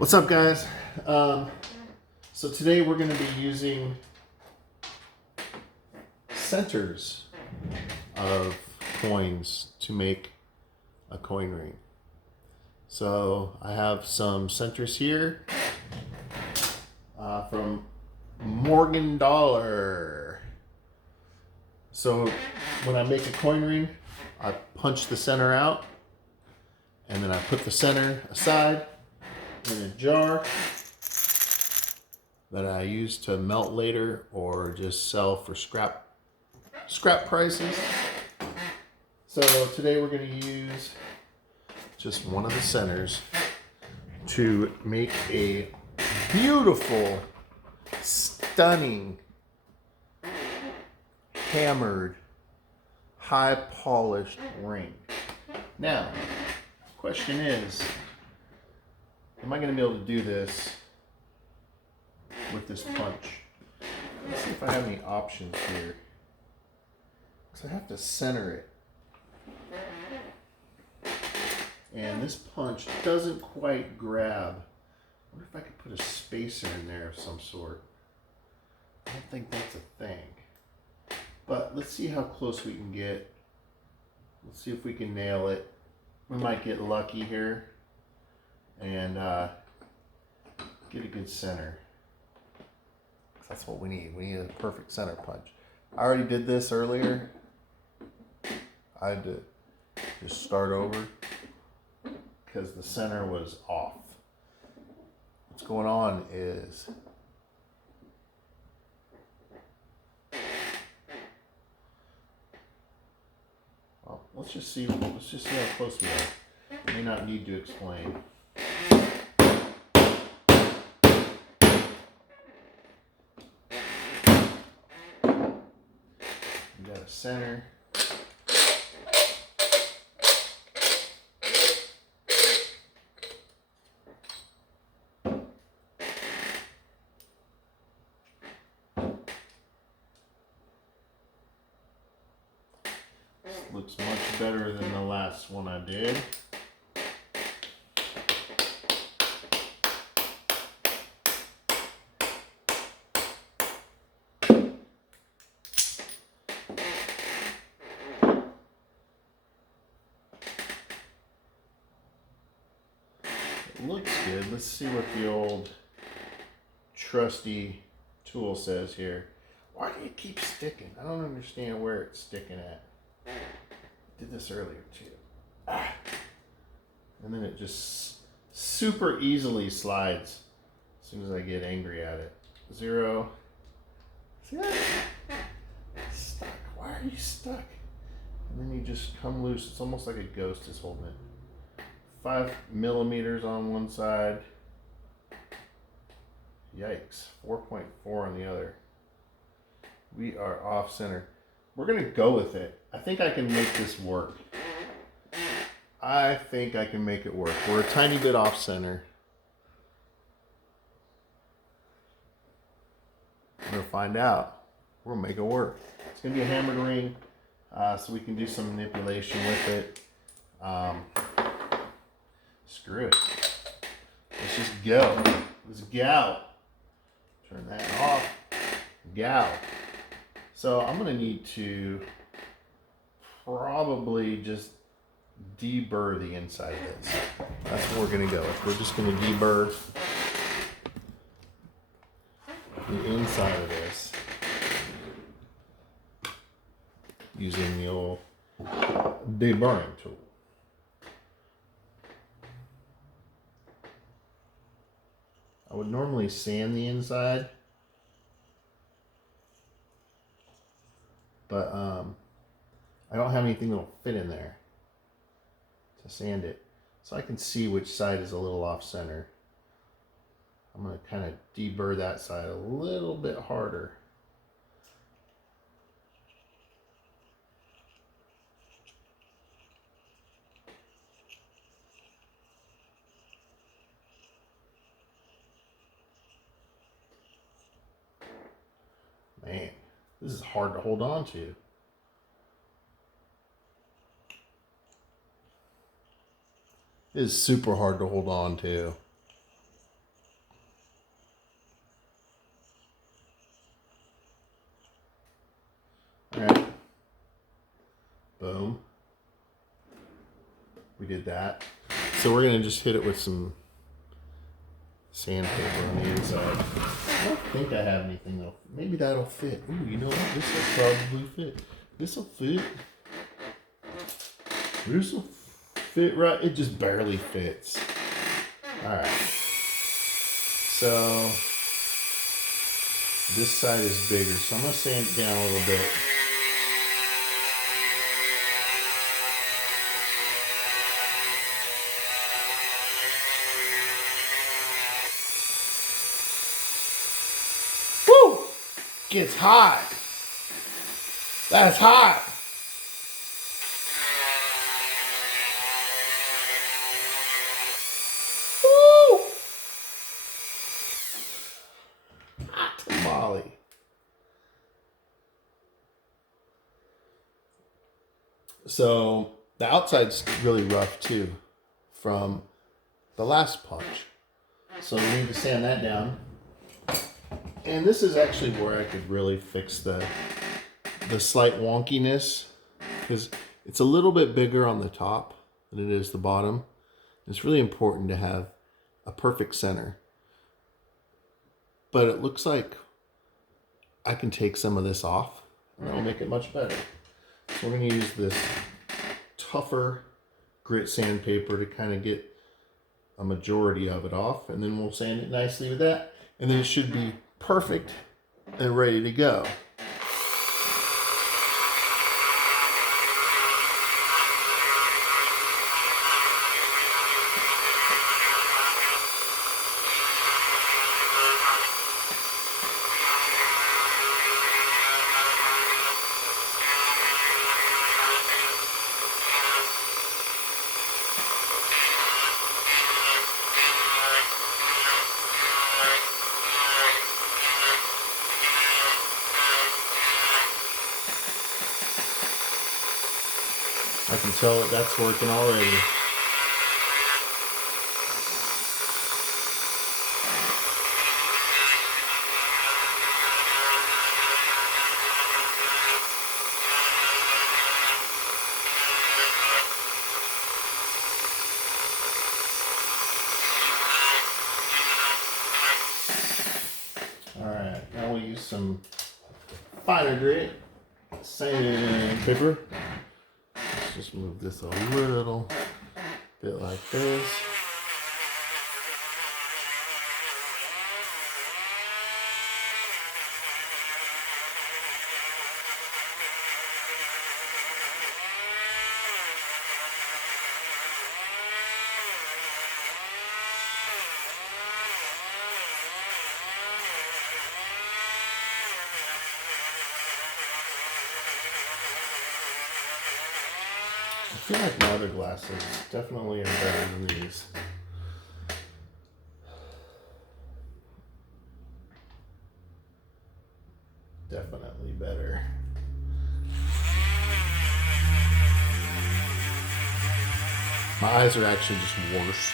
What's up, guys? So today we're going to be using centers of coins to make a coin ring. So I have some centers here from Morgan Dollar. So when I make a coin ring, I punch the center out and then I put the center aside in a jar that I use to melt later or just sell for scrap prices. So today we're going to use just one of the centers to make a beautiful, stunning, hammered, high polished ring. Now, the question is, am I going to be able to do this with this punch? Let's see if I have any options here. Because I have to center it. And this punch doesn't quite grab. I wonder if I could put a spacer in there of some sort. I don't think that's a thing. But let's see how close we can get. Let's see if we can nail it. We might get lucky here and get a good center. That's what we need. We need a perfect center punch. I already did this earlier. I had to just start over because the center was off. What's going on is well, let's just see how close we are. May not need to explain. We got a center. This looks much better than the last one I did. Looks good. Let's see what the old trusty tool says here. Why do you keep sticking? I don't understand where it's sticking at. I did this earlier too. And then it just super easily slides as soon as I get angry at it. 0. See that? Stuck. Why are you stuck? And then you just come loose. It's almost like a ghost is holding it. 5 millimeters on one side. Yikes. 4.4 on the other. We are off center. We're going to go with it. I think I can make this work. I think I can make it work. We're a tiny bit off center. We're going to find out. We're going to make it work. It's going to be a hammered ring, so we can do some manipulation with it. Screw it. Let's just go. Let's go. Turn that off. Go. So I'm going to need to probably just deburr the inside of this. That's what we're going to go with. We're just going to deburr the inside of this using the old deburring tool. I would normally sand the inside, but I don't have anything that'll fit in there to sand it. So I can see which side is a little off center. I'm going to kind of deburr that side a little bit harder. Man, this is hard to hold on to. It is super hard to hold on to. Right? Boom. We did that. So we're gonna just hit it with some sandpaper on the inside. I don't think I have anything though. Maybe that'll fit. Ooh, you know what? This will probably fit. This'll fit. This'll fit right. It just barely fits. Alright. So this side is bigger, so I'm gonna sand it down a little bit. Woo! Gets hot. That's hot. Woo! Hot tamale. So the outside's really rough too from the last punch. So we need to sand that down. And this is actually where I could really fix the slight wonkiness, because it's a little bit bigger on the top than it is the bottom. It's really important to have a perfect center. But it looks like I can take some of this off and that'll make it much better. So we're going to use this tougher grit sandpaper to kind of get a majority of it off, and then we'll sand it nicely with that, and then it should be perfect and ready to go. I can tell that that's working already. Alright, now we'll use some finer grit sandpaper. Let's just move this a little bit like this. I feel like my other glasses definitely are better than these. Definitely better. My eyes are actually just worse.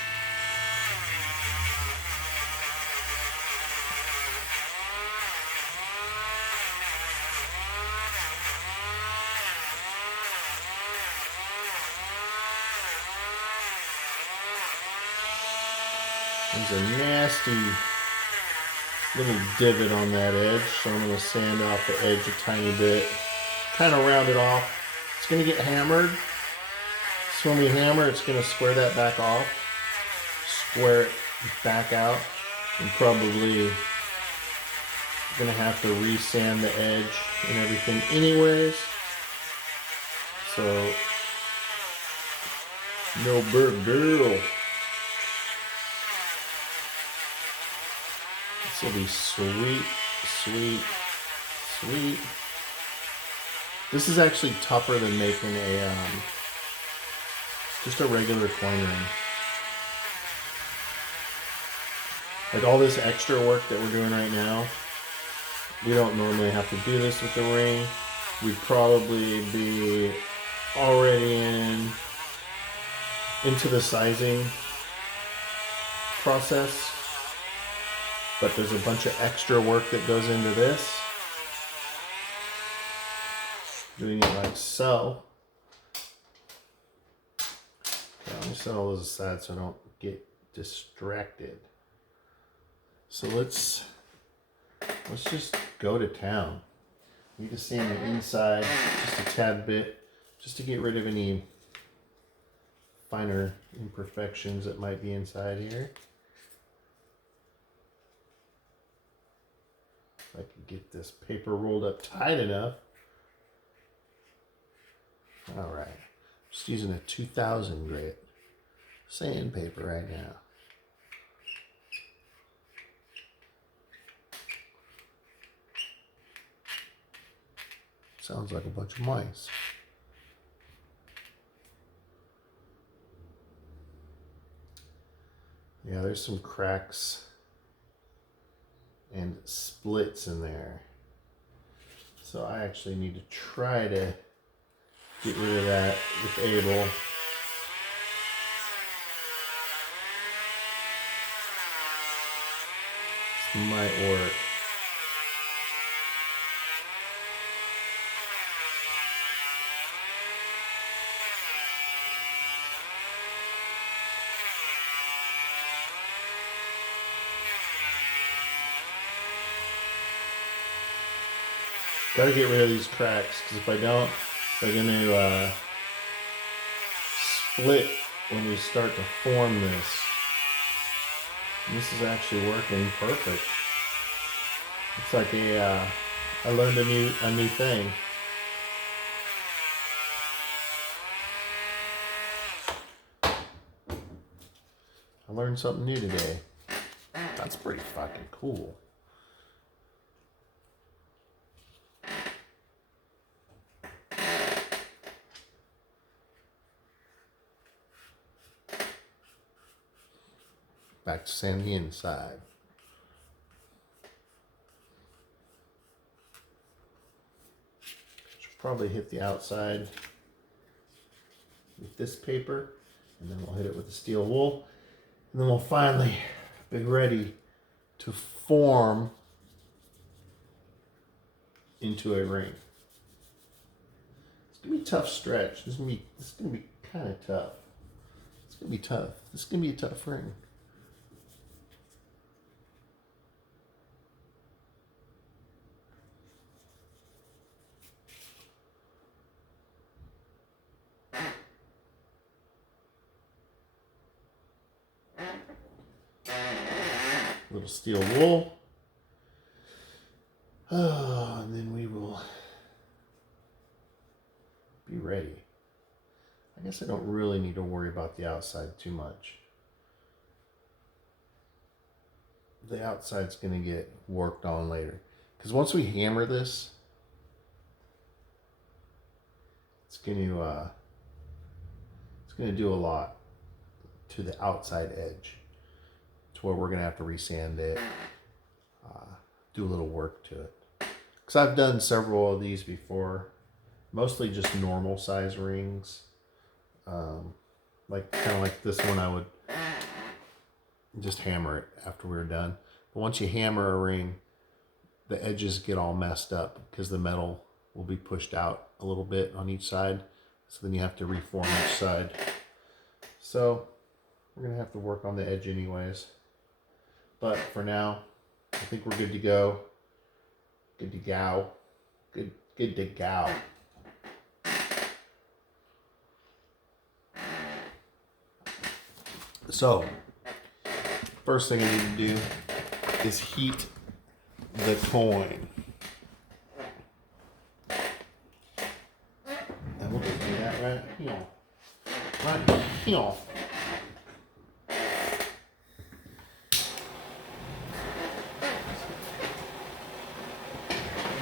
There's a nasty little divot on that edge, so I'm going to sand off the edge a tiny bit, kind of round it off. It's going to get hammered, so when we hammer, it's going to square that back off, square it back out, and probably going to have to re-sand the edge and everything anyways, so no big deal. This will be sweet, sweet, sweet. This is actually tougher than making a just a regular coin ring. Like all this extra work that we're doing right now, we don't normally have to do this with the ring. We'd probably be already into the sizing process. But there's a bunch of extra work that goes into this. doing it like so. Let me set all those aside so I don't get distracted. So let's just go to town. Need to sand the inside just a tad bit, just to get rid of any finer imperfections that might be inside here. If I can get this paper rolled up tight enough. All right, just using a 2000 grit sandpaper right now. Sounds like a bunch of mice. Yeah, there's some cracks and splits in there. So I actually need to try to get rid of that with Abel. This might work. Gotta get rid of these cracks, because if I don't, they're going to split when we start to form this. And this is actually working perfect. It's like I learned a new thing. I learned something new today. That's pretty fucking cool. Back to sand the inside. Should probably hit the outside with this paper, and then we'll hit it with the steel wool, and then we'll finally be ready to form into a ring. It's gonna be a tough stretch. This is gonna be kind of tough. It's gonna be tough. This is gonna be a tough ring. Little steel wool. Oh, and then we will be ready. I guess I don't really need to worry about the outside too much. The outside's going to get worked on later. Because once we hammer this, it's going to do a lot to the outside edge, to where we're going to have to resand it, do a little work to it. Because I've done several of these before, mostly just normal size rings. Like kind of like this one, I would just hammer it after we were done. But once you hammer a ring, the edges get all messed up because the metal will be pushed out a little bit on each side. So then you have to reform each side. So we're going to have to work on the edge anyways. But for now, I think we're good to go. Good to go. Good to go. So, first thing I need to do is heat the coin. And we'll just do that right here. Right here.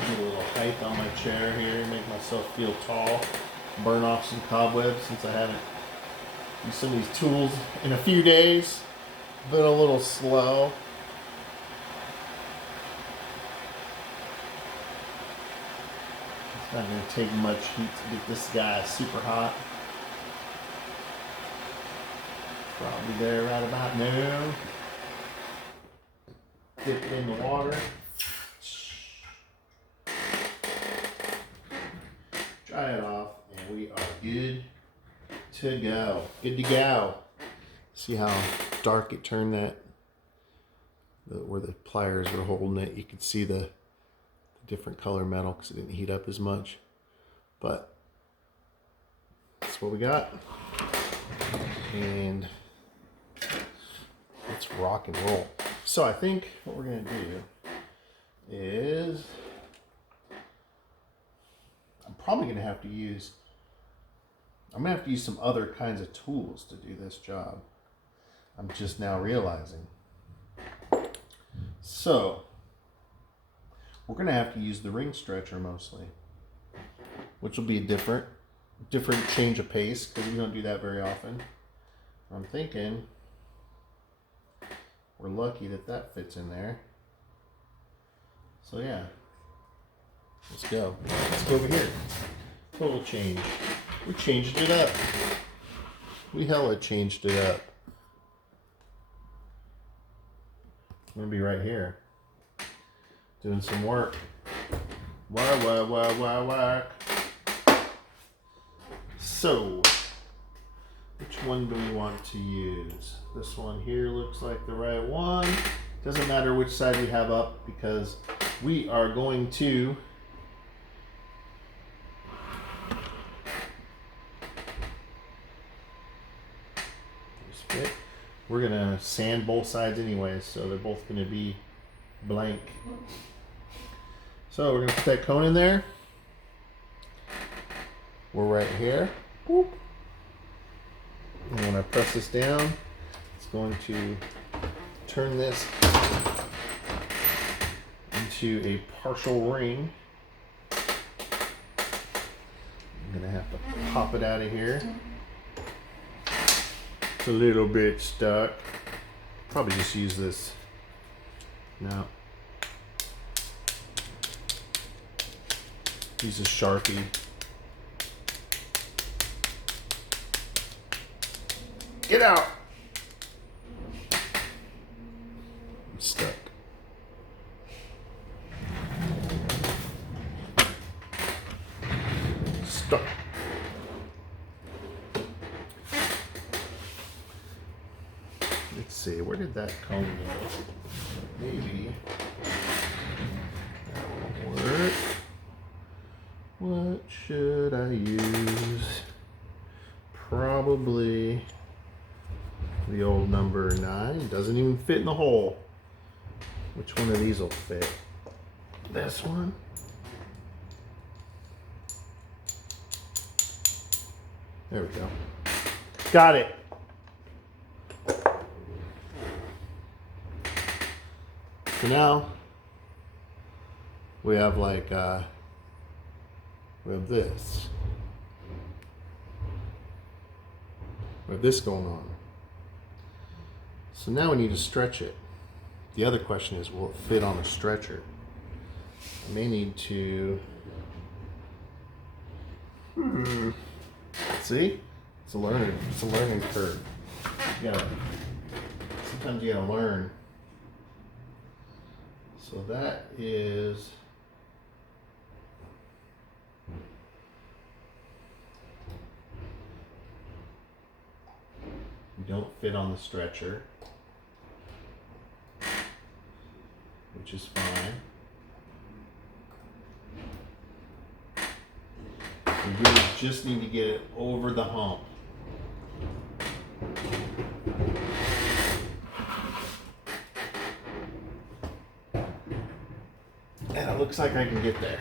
Get a little height on my chair here, make myself feel tall. Burn off some cobwebs since I haven't used some of these tools in a few days. Been a little slow. It's not going to take much heat to get this guy super hot. Probably there right about now. Dip it in the water. to go. Good to go. See how dark it turned that? Where the pliers were holding it, you could see the different color metal because it didn't heat up as much. But that's what we got. And let's rock and roll. So I think what we're going to do is I'm probably going to have to use some other kinds of tools to do this job. I'm just now realizing. So we're going to have to use the ring stretcher mostly, which will be a different change of pace because we don't do that very often. I'm thinking we're lucky that fits in there. So yeah, let's go. Let's go over here. Total change. We changed it up. We hella changed it up. I'm gonna be right here doing some work. Work. So, which one do we want to use? This one here looks like the right one. Doesn't matter which side we have up because we are going to we're gonna sand both sides anyways, so they're both gonna be blank. So we're gonna put that cone in there. We're right here. Boop. And when I press this down, it's going to turn this into a partial ring. I'm gonna have to pop it out of here. It's a little bit stuck. Probably just use this. No. Use a Sharpie. Get out! I'm stuck. Stuck. Let's see, where did that cone go? Maybe that won't work. What should I use? Probably the old number 9. Doesn't even fit in the hole. Which one of these will fit? This one? There we go. Got it. So now we have like we have this. We have this going on. So now we need to stretch it. The other question is, will it fit on a stretcher? I may need to. See? It's a learning curve. Sometimes you gotta learn. So that is you don't fit on the stretcher, which is fine. We really just need to get it over the hump. And it looks like I can get there.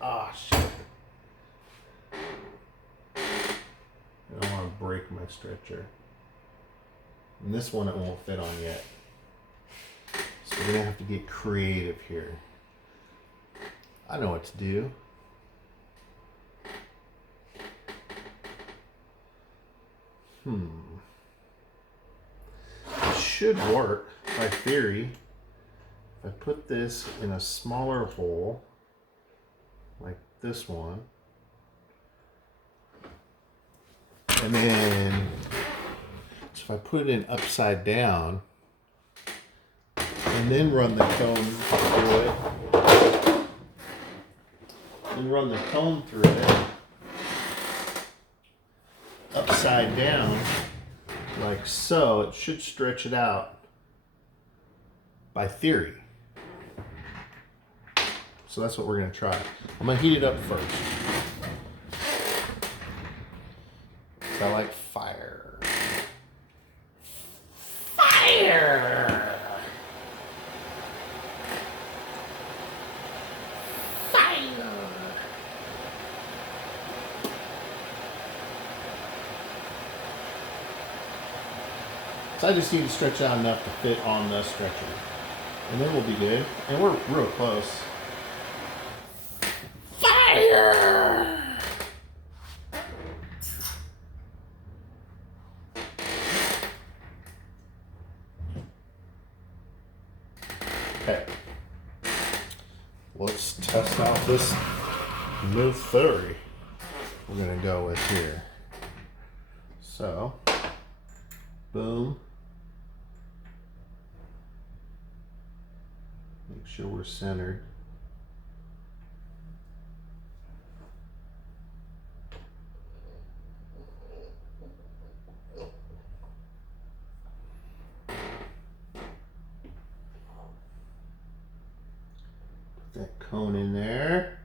Ah, shit. I don't want to break my stretcher. And this one it won't fit on yet. So we're going to have to get creative here. I know what to do. It should work by theory. If I put this in a smaller hole, like this one, and then so if I put it in upside down, and then run the cone through it, side down, like so, it should stretch it out by theory. So that's what we're going to try. I'm going to heat it up first. I like fire. Fire! Fire! So I just need to stretch out enough to fit on the stretcher. And then we'll be good. And we're real close. Fire! Okay. Let's test out this new theory we're going to go with here. So, boom. Make sure we're centered. Put that cone in there.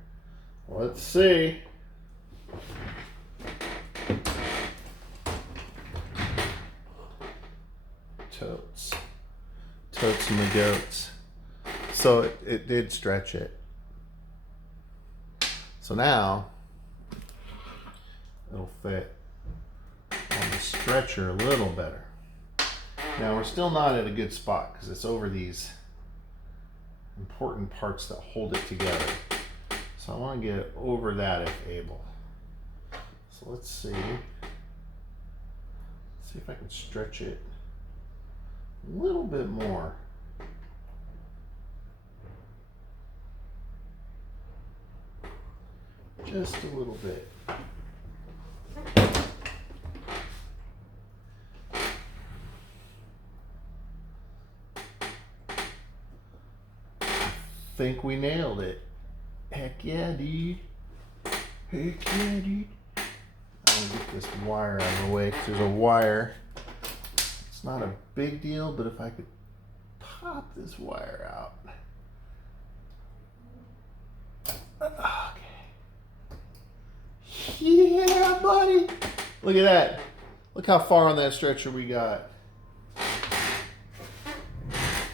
Let's see. Totes. Totes and the goats. So it did stretch it. So now it'll fit on the stretcher a little better. Now we're still not at a good spot because it's over these important parts that hold it together. So I want to get it over that if able. So let's see. Let's see if I can stretch it a little bit more. Just a little bit. Think we nailed it. Heck yeah, dude. Heck yeah, dude. I'm gonna get this wire out of the way because there's a wire. It's not a big deal, but if I could pop this wire out. Okay. Yeah, buddy. Look at that. Look how far on that stretcher we got.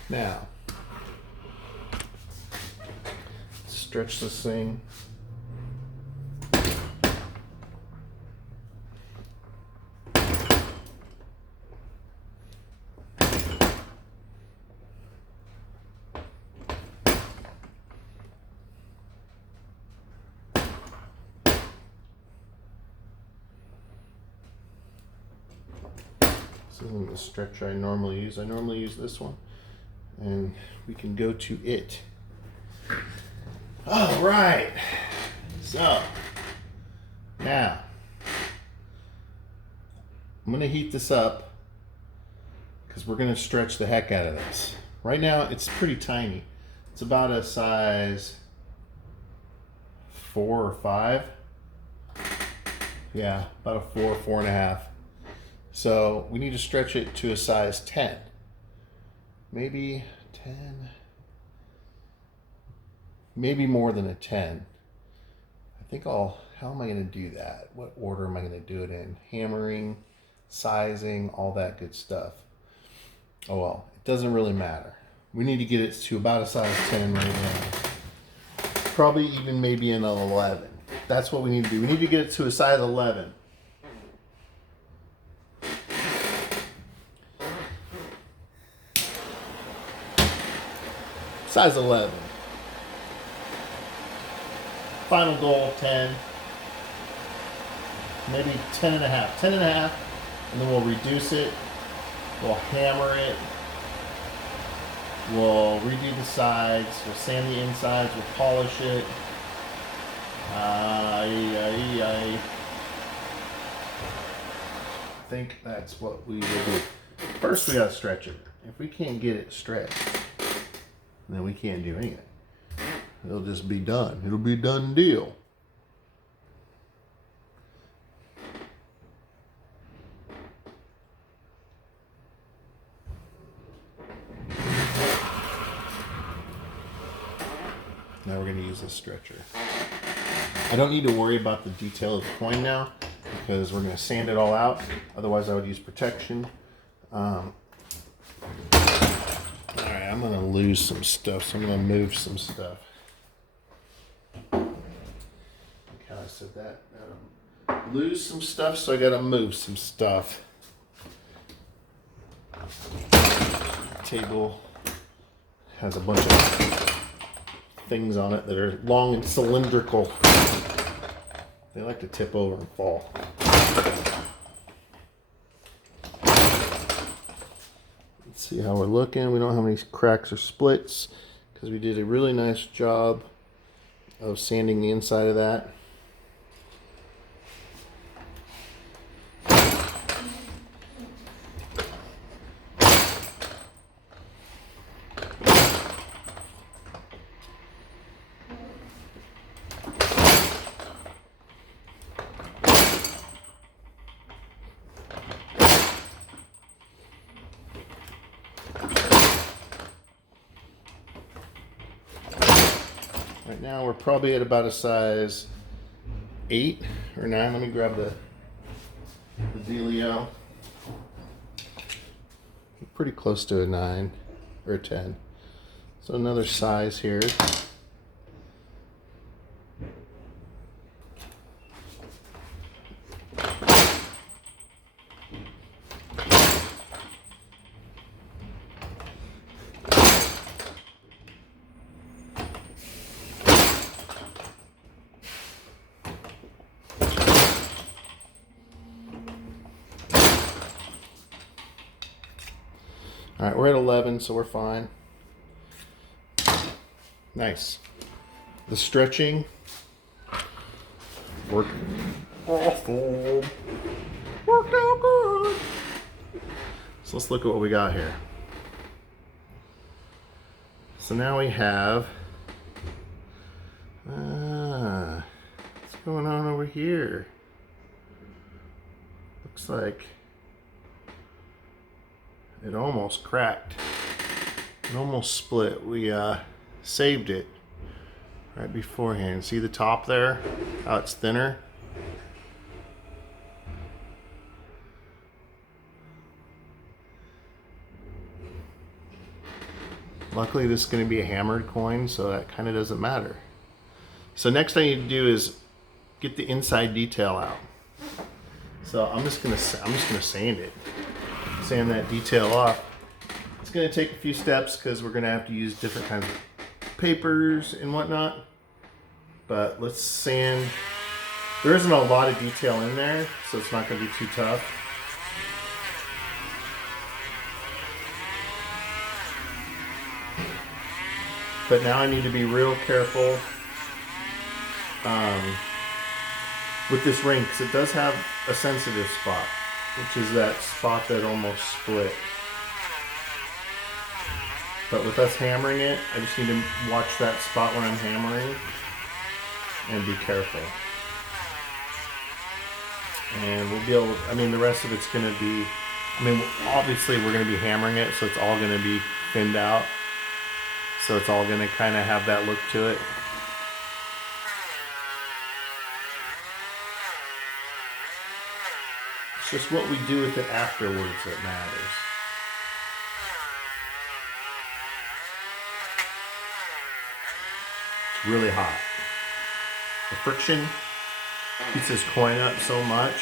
Now, stretch this thing. This isn't the stretcher I normally use. I normally use this one. And we can go to it. All right. So, now, I'm going to heat this up because we're going to stretch the heck out of this. Right now, it's pretty tiny. It's about a size 4 or 5. Yeah, about a 4, 4.5. So we need to stretch it to a size 10. Maybe 10. Maybe more than a 10. I think how am I going to do that? What order am I going to do it in? Hammering, sizing, all that good stuff. Oh well, it doesn't really matter. We need to get it to about a size 10 right now. Probably even maybe an 11. That's what we need to do. We need to get it to a size 11. Size 11. Final goal, 10. Maybe 10 and a half. 10 and a half. And then we'll reduce it. We'll hammer it. We'll redo the sides. We'll sand the insides. We'll polish it. I think that's what we will do. First, we gotta stretch it. If we can't get it stretched, then we can't do anything. It'll just be done. It'll be a done deal. Now we're going to use this stretcher. I don't need to worry about the detail of the coin now because we're going to sand it all out. Otherwise I would use protection. Alright, I'm going to lose some stuff, so I'm going to move some stuff. Like how I said that. Lose some stuff, so I got to move some stuff. Table has a bunch of things on it that are long and cylindrical. They like to tip over and fall. Let's see how we're looking. We don't have any cracks or splits because we did a really nice job of sanding the inside of that. Right now we're probably at about a size 8 or 9. Let me grab the dealio. Pretty close to a 9 or a 10. So another size here. All right, we're at 11, so we're fine. Nice. The stretching worked awful. Worked out good. So let's look at what we got here. So now we have, what's going on over here? Looks like it almost cracked. It almost split. We saved it right beforehand. See the top there? How it's thinner? Luckily this is going to be a hammered coin, so that kind of doesn't matter. So next thing you need to do is get the inside detail out. So I'm just gonna sand it. Sand that detail off. It's going to take a few steps because we're going to have to use different kinds of papers and whatnot. But let's sand. There isn't a lot of detail in there, so it's not going to be too tough. But now I need to be real careful with this ring because it does have a sensitive spot, which is that spot that almost split. But with us hammering it, I just need to watch that spot when I'm hammering and be careful. And we'll be able to, I mean, the rest of it's going to be, I mean, obviously we're going to be hammering it, so it's all going to be thinned out. So it's all going to kind of have that look to it. It's just what we do with it afterwards that matters. It's really hot. The friction keeps this coin up so much.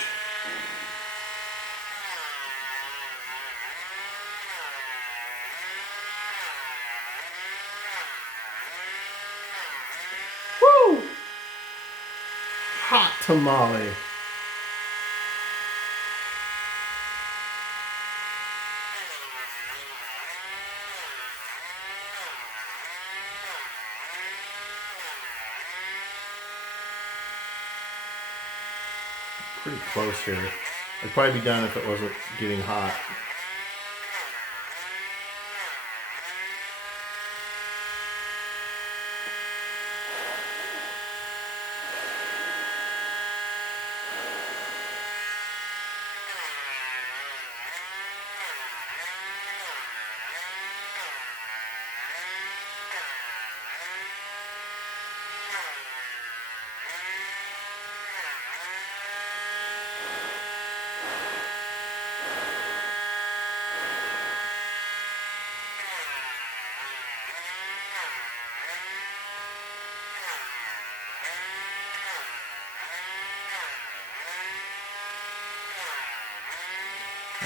Woo! Hot tamale. Pretty close here. I'd probably be done if it wasn't getting hot.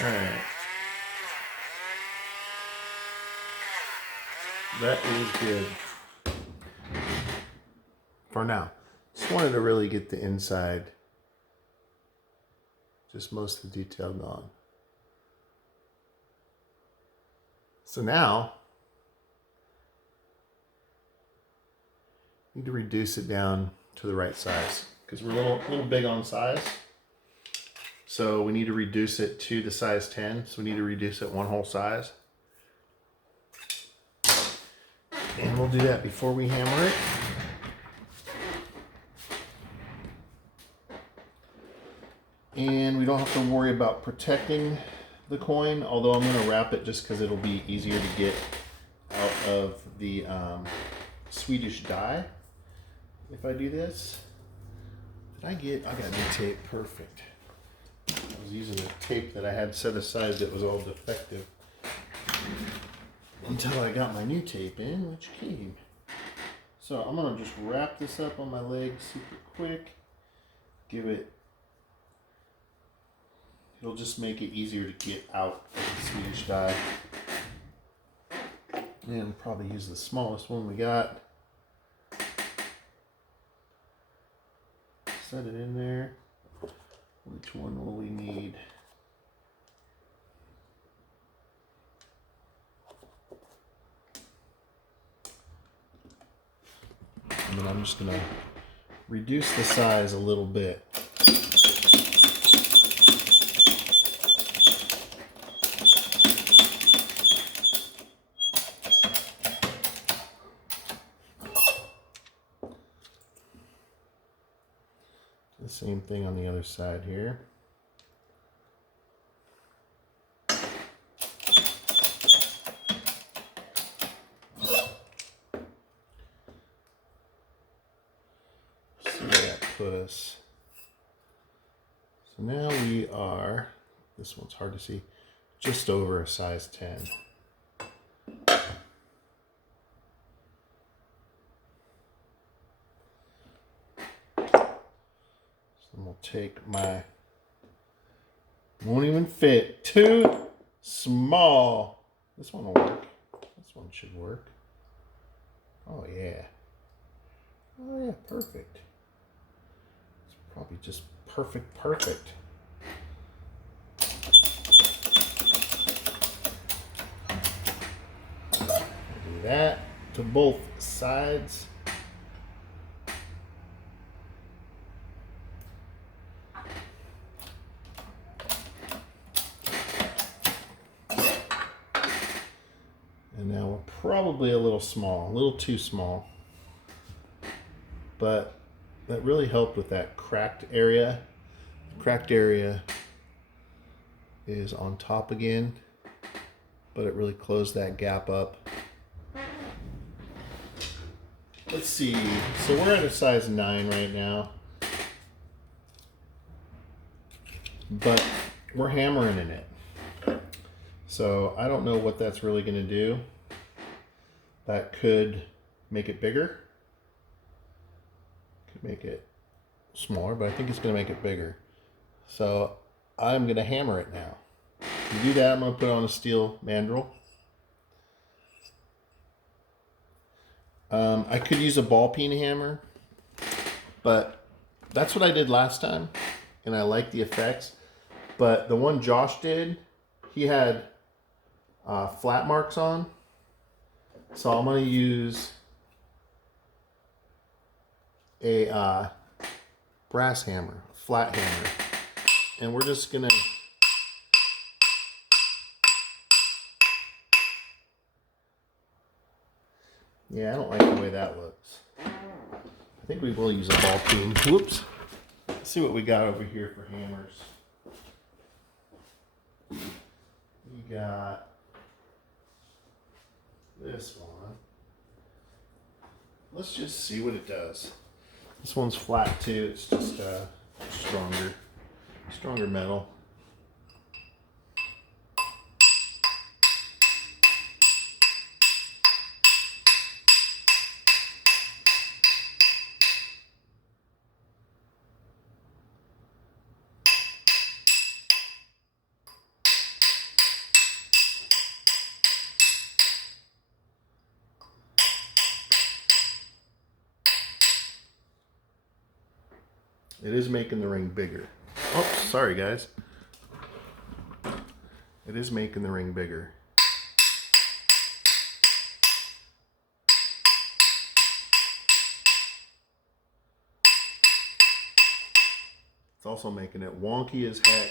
Alright. That is good. For now. Just wanted to really get the inside. Just most of the detail gone. So now, need to reduce it down to the right size because we're a little big on size. So we need to reduce it to the size 10. So we need to reduce it one whole size. And we'll do that before we hammer it. And we don't have to worry about protecting the coin, although I'm going to wrap it just because it'll be easier to get out of the Swedish die if I do this. I got new tape. Perfect. I was using a tape that I had set aside that was all defective until I got my new tape in, which came. So I'm going to just wrap this up on my leg super quick. It'll just make it easier to get out of the Swedish die. And probably use the smallest one we got. Set it in there. Which one will we need? And then I'm just going to reduce the size a little bit. The same thing on the other side here. See where that put us. So now we are, this one's hard to see, just over a size 10. And we'll take my, won't even fit, too small. This one will work. This one should work. Oh yeah. Oh yeah, perfect. It's probably just perfect. Do that to both sides. And now we're probably a little small, a little too small. But that really helped with that cracked area. The cracked area is on top again, but it really closed that gap up. Let's see, so we're at a size 9 right now. But we're hammering in it. So I don't know what that's really going to do. That could make it bigger. Could make it smaller, but I think it's going to make it bigger. So I'm going to hammer it now. To do that, I'm going to put on a steel mandrel. I could use a ball peen hammer, but that's what I did last time, and I like the effects. But the one Josh did, he had flat marks on. So I'm going to use a brass hammer, flat hammer. And we're just going to yeah, I don't like the way that looks. I think we will use a ball peen. Whoops. Let's see what we got over here for hammers. We got this one. Let's just see what it does. This one's flat too. It's just stronger metal. It is making the ring bigger. Oh, sorry guys. It is making the ring bigger. It's also making it wonky as heck.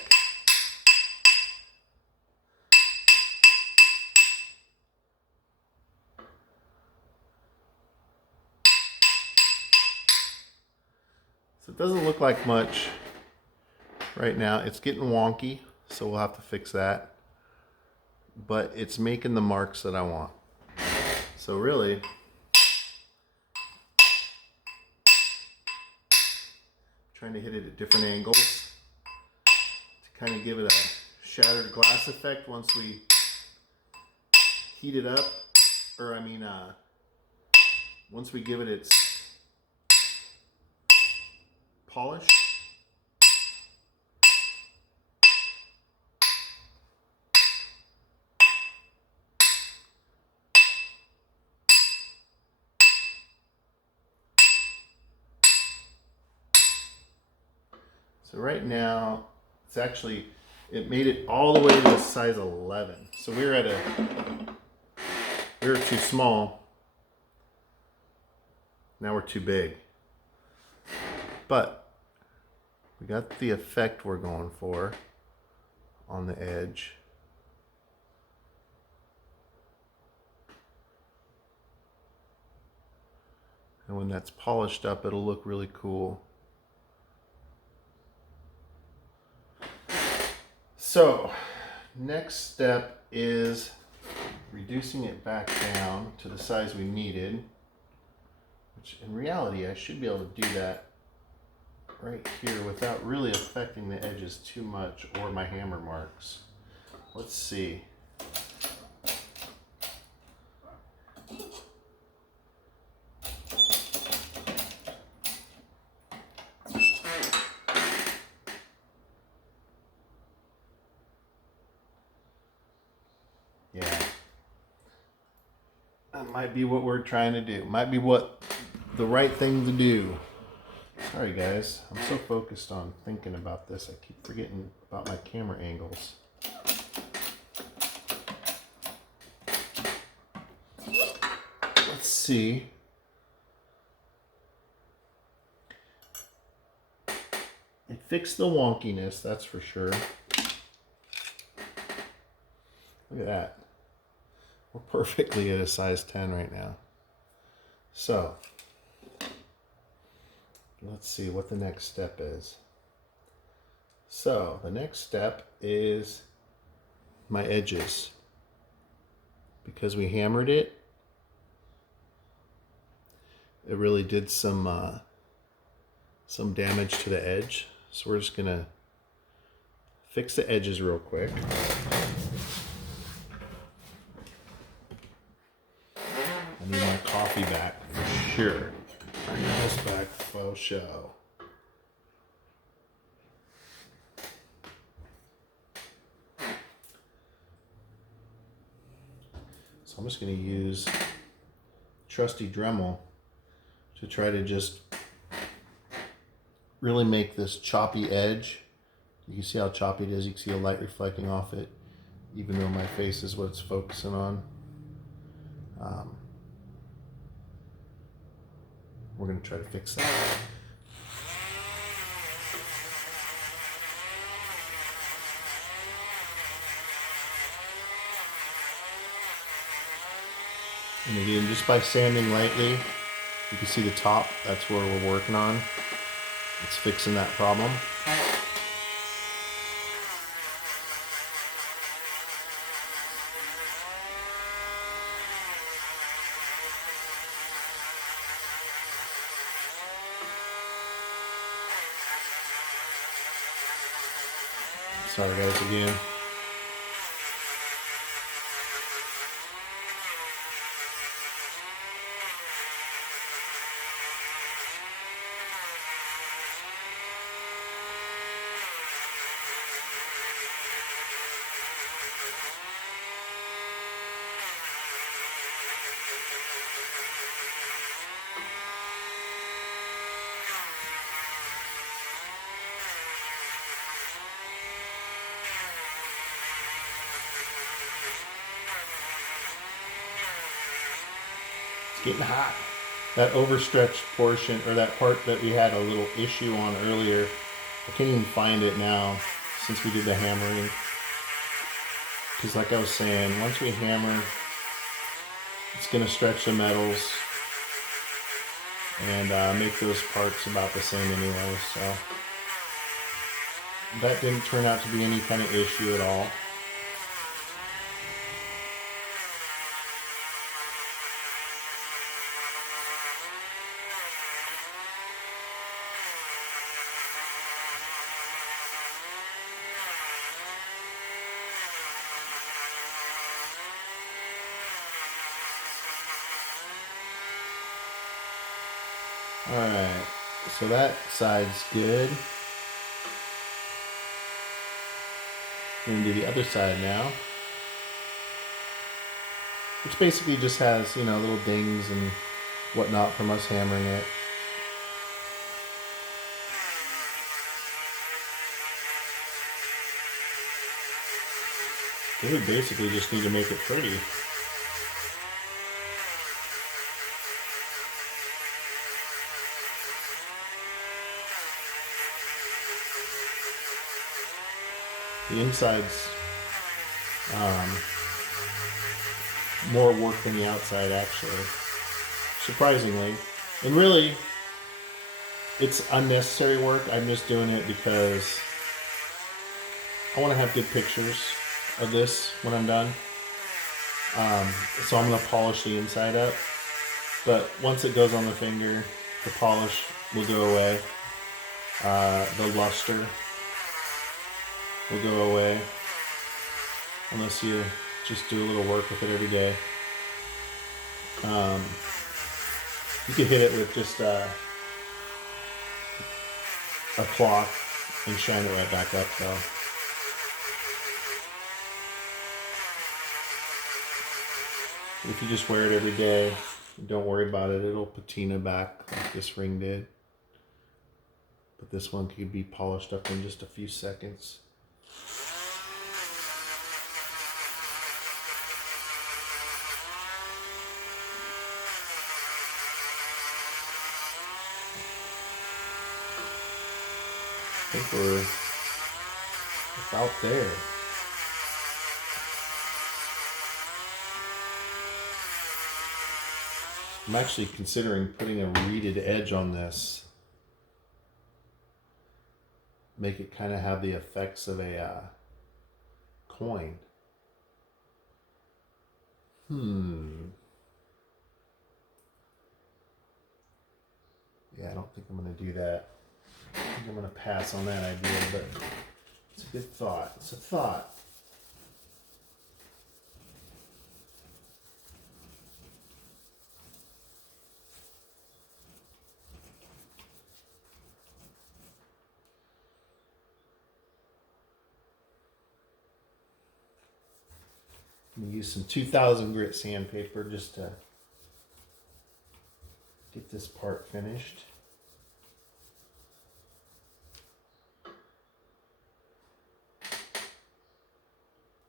So it doesn't look like much right now. It's getting wonky, so we'll have to fix that. But it's making the marks that I want. So really, trying to hit it at different angles to kind of give it a shattered glass effect once we heat it up, or once we give it its polish. So right now, it made it all the way to a size 11. So we were too small. Now we're too big. But we got the effect we're going for on the edge. And when that's polished up, it'll look really cool. So, next step is reducing it back down to the size we needed, which in reality I should be able to do that right here without really affecting the edges too much or my hammer marks. Let's see. Yeah. That might be what we're trying to do. Might be what the right thing to do. Sorry guys, I'm so focused on thinking about this, I keep forgetting about my camera angles. Let's see. It fixed the wonkiness, that's for sure. Look at that. We're perfectly at a size 10 right now. So, let's see what the next step is. So, the next step is my edges. Because we hammered it, it really did some damage to the edge. So we're just gonna fix the edges real quick. I need my coffee back for sure. I need this back for show. So I'm just going to use trusty Dremel to try to just really make this choppy edge. You can see how choppy it is. You can see a light reflecting off it, even though my face is what it's focusing on. We're going to try to fix that. And again, just by sanding lightly, you can see the top, that's where we're working on. It's fixing that problem. Sorry guys again. Getting hot. That overstretched portion, or that part that we had a little issue on earlier, I can't even find it now since we did the hammering. Because like I was saying, once we hammer, it's going to stretch the metals and make those parts about the same anyway. So that didn't turn out to be any kind of issue at all. Alright, so that side's good. We're going to do the other side now. Which basically just has, you know, little dings and whatnot from us hammering it. We basically just need to make it pretty. The inside's more work than the outside, actually. Surprisingly. And really, it's unnecessary work. I'm just doing it because I want to have good pictures of this when I'm done. So I'm going to polish the inside up. But once it goes on the finger, the polish will go away. The luster will go away unless you just do a little work with it every day. You could hit it with just a cloth and shine it right back up though. If you just wear it every day, don't worry about it, it'll patina back like this ring did. But this one could be polished up in just a few seconds. I think we're about there. I'm actually considering putting a reeded edge on this. Make it kind of have the effects of a coin. Yeah, I don't think I'm going to do that. I think I'm going to pass on that idea, but it's a good thought. It's a thought. I'm going to use some 2000 grit sandpaper just to get this part finished.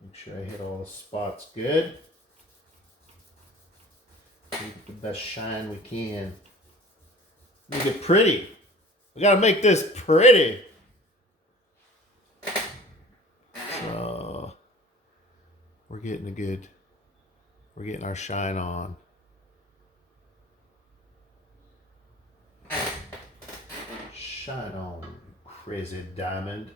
Make sure I hit all the spots good. Get the best shine we can. Make it pretty. We gotta make this pretty. So we're getting our shine on. Shine on, crazy diamond.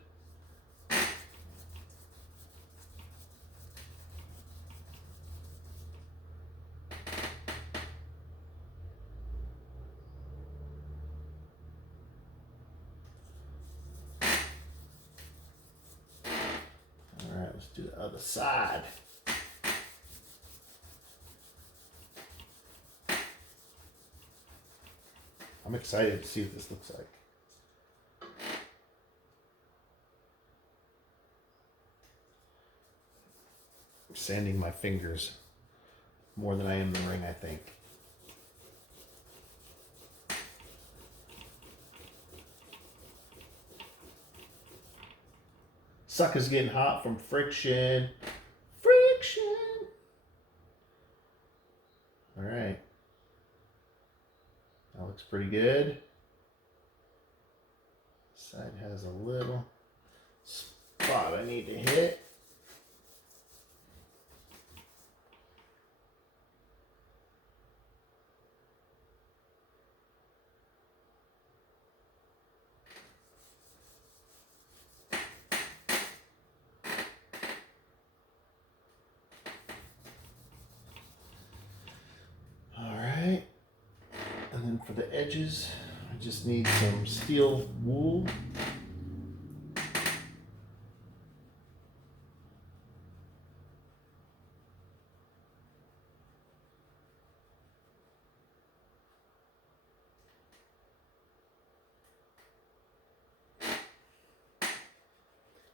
Alright, let's do the other side. I'm excited to see what this looks like. I'm sanding my fingers more than I am the ring, I think. Sucker's getting hot from friction. Friction! Alright. looks pretty good. Side has a little spot I need to hit. For the edges, I just need some steel wool.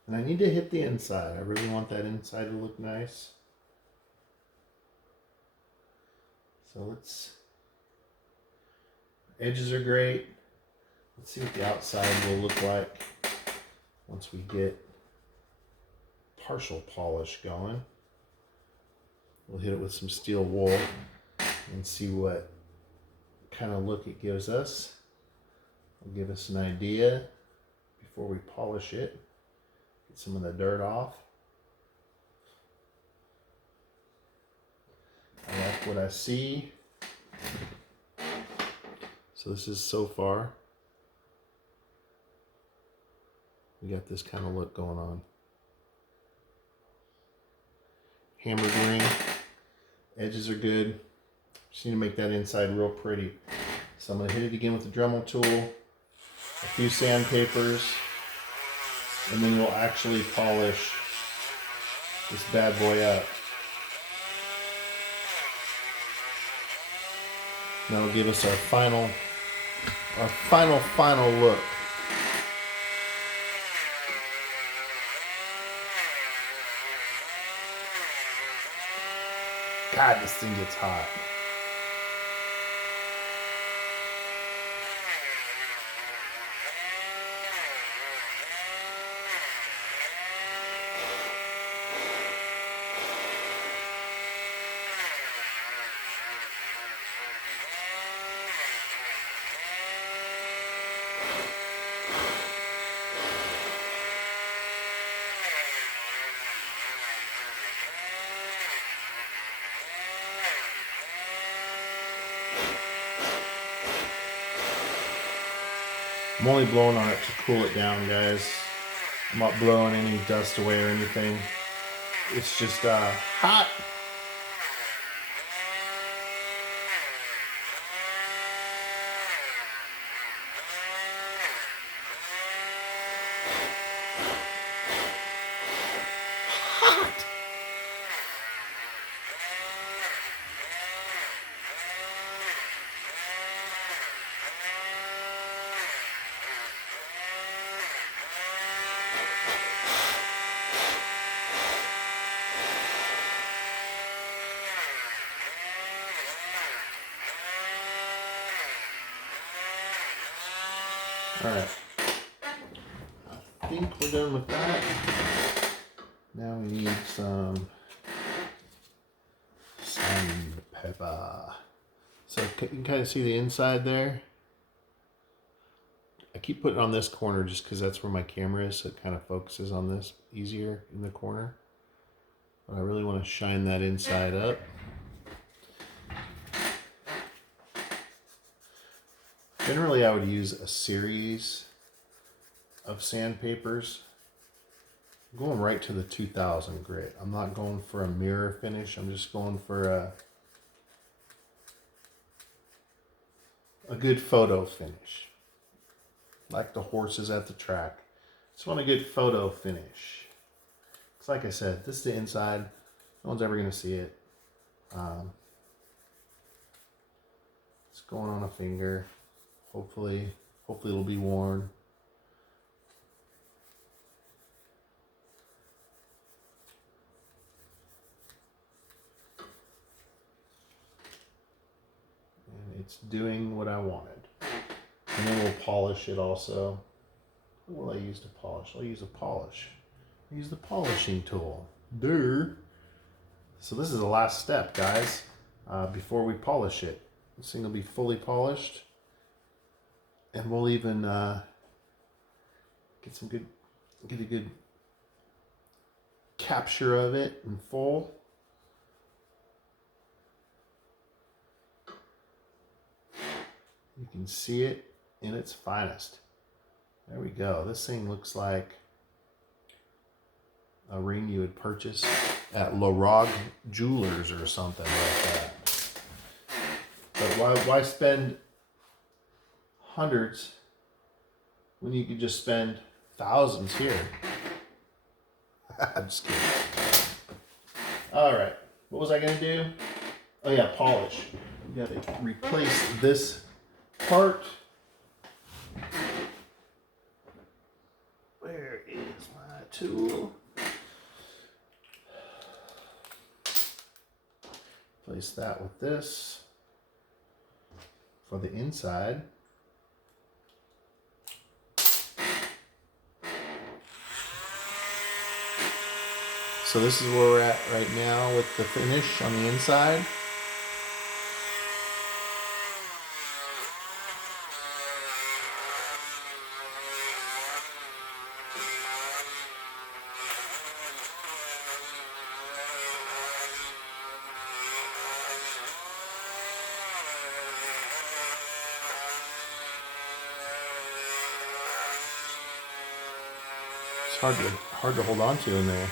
And I need to hit the inside. I really want that inside to look nice. So edges are great. Let's see what the outside will look like once we get partial polish going. We'll hit it with some steel wool and see what kind of look it gives us. It'll give us an idea before we polish it. Get some of the dirt off. I like what I see. So this is so far. We got this kind of look going on. Hammered ring. Edges are good. Just need to make that inside real pretty. So I'm going to hit it again with the Dremel tool. A few sandpapers. And then we'll actually polish this bad boy up. That'll give us our final look. God, this thing gets hot. I'm only blowing on it to cool it down, guys. I'm not blowing any dust away or anything. It's just hot. Hot. Alright, I think we're done with that. Now we need some sandpaper. So you can kind of see the inside there. I keep putting it on this corner just because that's where my camera is, so it kind of focuses on this easier in the corner. But I really want to shine that inside up. Generally, I would use a series of sandpapers. I'm going right to the 2000 grit. I'm not going for a mirror finish. I'm just going for a good photo finish. Like the horses at the track. Just want a good photo finish. It's like I said, this is the inside. No one's ever going to see it. It's going on a finger. Hopefully it'll be worn. And it's doing what I wanted. And then we'll polish it also. What will I use to polish? I'll use a polish. I'll use the polishing tool. Duh. So this is the last step, guys, before we polish it. This thing will be fully polished. And we'll even get a good capture of it in full. You can see it in its finest. There we go. This thing looks like a ring you would purchase at La Rogue Jewelers or something like that. But why spend hundreds when you could just spend thousands here? I'm just kidding. All right, what was I gonna do? Oh yeah, polish. You gotta replace this part. Where is my tool? Place that with this for the inside. So this is where we're at right now with the finish on the inside. It's hard to hold on to in there.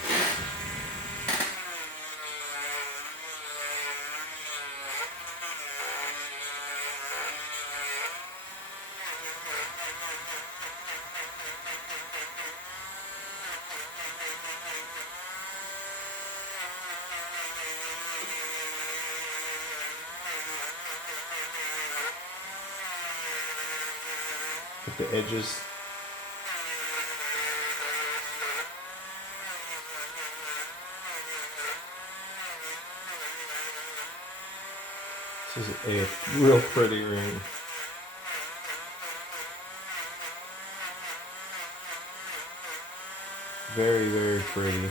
At the edges. This is a real pretty ring. Very, very pretty.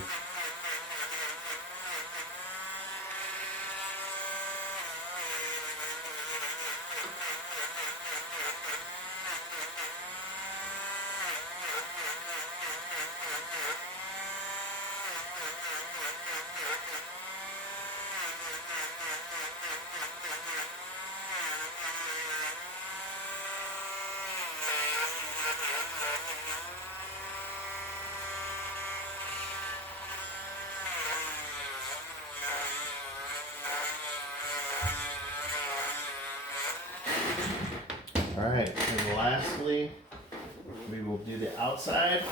All right, and lastly, we will do the outside.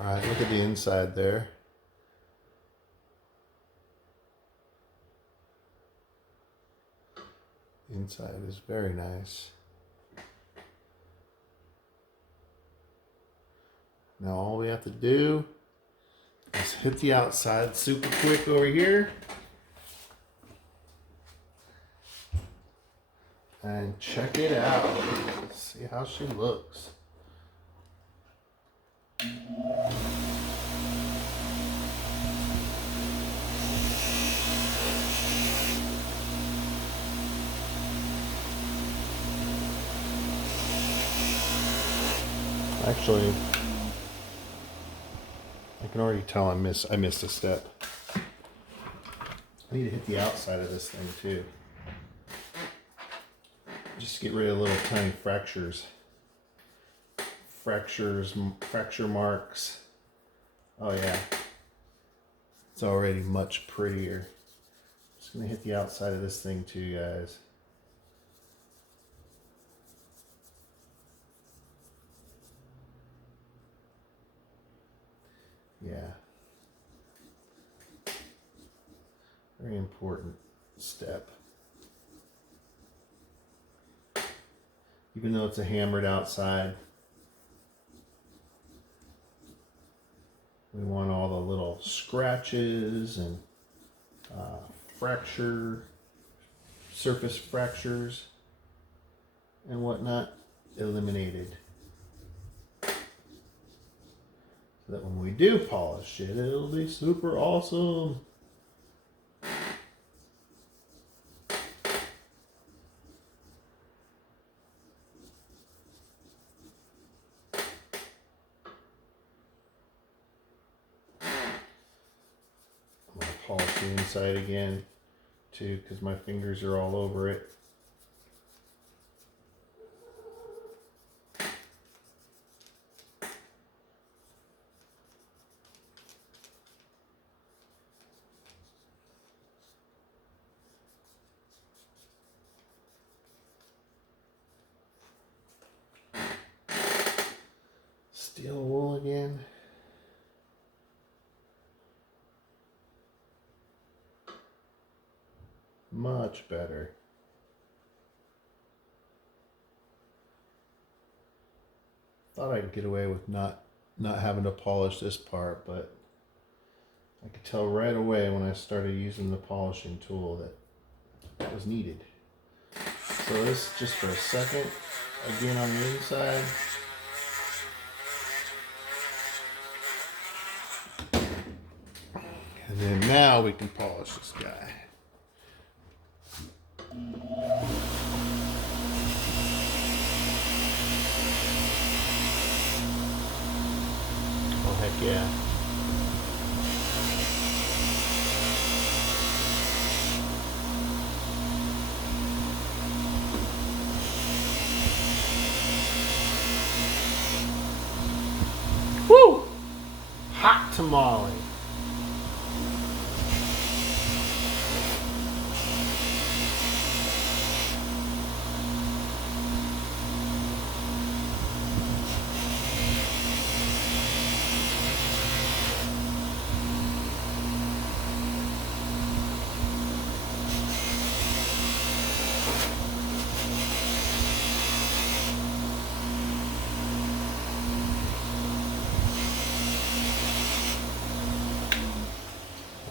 All right, look at the inside there. The inside is very nice. Now all we have to do is hit the outside super quick over here. And check it out. See how she looks. Actually, I can already tell I missed a step. I need to hit the outside of this thing too. Just to get rid of little tiny fracture marks. Oh yeah, it's already much prettier. Just gonna hit the outside of this thing too, guys. Yeah. Very important step. even though it's a hammered outside. We want all the little scratches and surface fractures and whatnot eliminated. So that when we do polish it, it'll be super awesome. I'm going to polish the inside again too, because my fingers are all over it. Steel wool again. Much better. Thought I'd get away with not having to polish this part, but I could tell right away when I started using the polishing tool that was needed. So this just for a second, again on the inside. And then now we can polish this guy. Oh heck yeah. Woo! Hot tamale.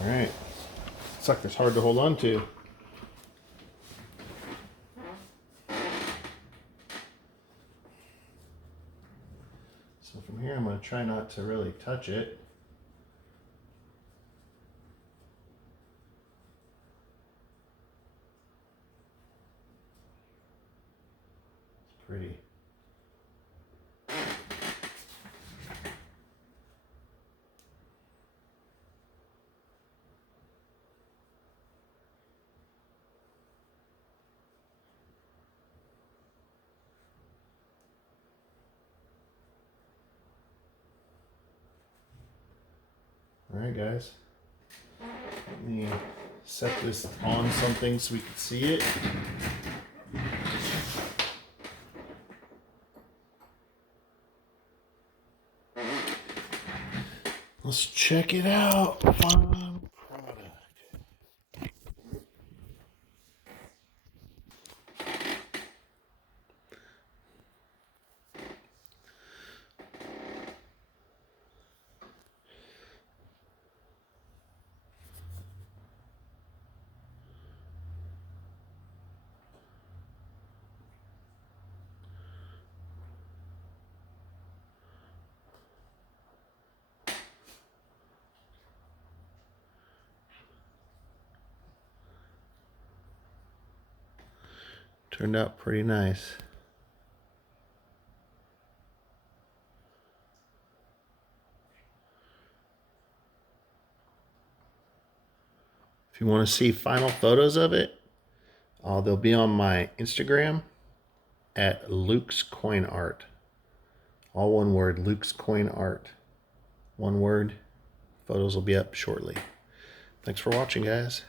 Alright. Sucker's hard to hold on to. So from here I'm going to try not to really touch it. It's pretty. Alright guys, let me set this on something so we can see it. Let's check it out. Final product. Turned out pretty nice. If you want to see final photos of it, they'll be on my Instagram at Luke's Coin Art. All one word, Luke's Coin Art. One word. Photos will be up shortly. Thanks for watching, guys.